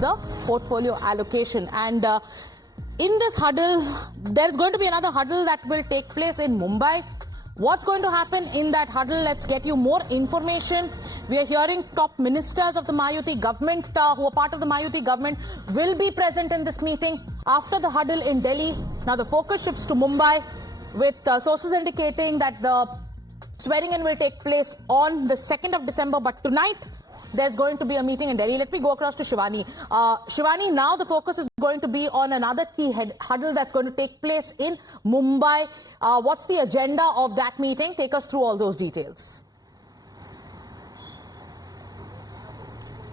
the portfolio allocation. And in this huddle, there's going to be another huddle that will take place in Mumbai. What's going to happen in that huddle? Let's get you more information. We are hearing top ministers of the Mayuti government who are part of the Mayuti government will be present in this meeting after the huddle in Delhi. Now the focus shifts to Mumbai with sources indicating that the swearing in will take place on the 2nd of December, but tonight there's going to be a meeting in Delhi. Let me go across to Shivani. Shivani, now the focus is going to be on another key huddle that's going to take place in Mumbai. What's the agenda of that meeting? Take us through all those details.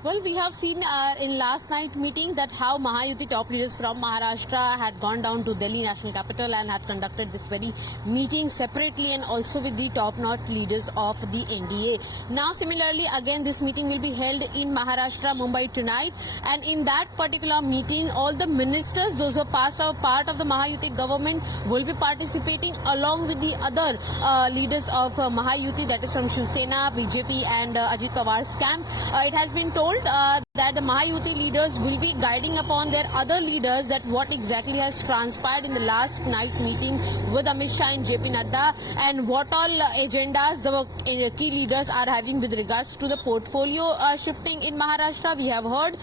Well, we have seen in last night meeting that how Mahayuti top leaders from Maharashtra had gone down to Delhi national capital and had conducted this very meeting separately and also with the top-notch leaders of the NDA. Now, similarly, again, this meeting will be held in Maharashtra, Mumbai tonight. And in that particular meeting, all the ministers, those who are part of the Mahayuti government, will be participating along with the other leaders of Mahayuti, that is from Shiv Sena, BJP and Ajit Pawar's camp. It has been told that the Mahayuti leaders will be guiding upon their other leaders that what exactly has transpired in the last night meeting with Amit Shah and JP Nadda and what all agendas the key leaders are having with regards to the portfolio shifting in Maharashtra. We have heard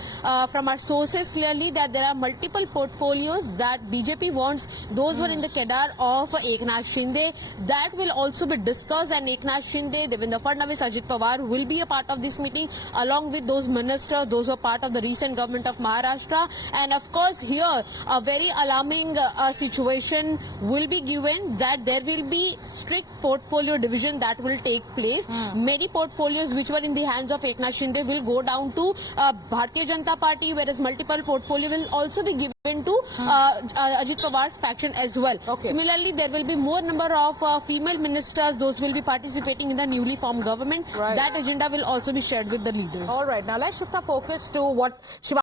from our sources clearly that there are multiple portfolios that BJP wants. Those were in the cadre of Eknath Shinde. That will also be discussed, and Eknath Shinde, Devendra Fadnavis, Ajit Pawar will be a part of this meeting along with those ministers, those who are part of the recent government of Maharashtra. And of course here a very alarming situation will be given that there will be strict portfolio division that will take place. Many portfolios which were in the hands of Eknath Shinde will go down to Bharatiya Janata Party, whereas multiple portfolio will also be given to Ajit Pawar's faction as well. Okay. Similarly, there will be more number of female ministers, those will be participating in the newly formed government. Right. That agenda will also be shared with the leaders. All right, now let's shift our focus to what Shivani